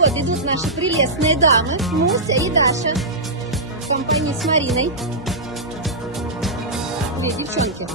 Вот идут наши прелестные дамы, Муся и Даша, в компании с Мариной. Девчонки.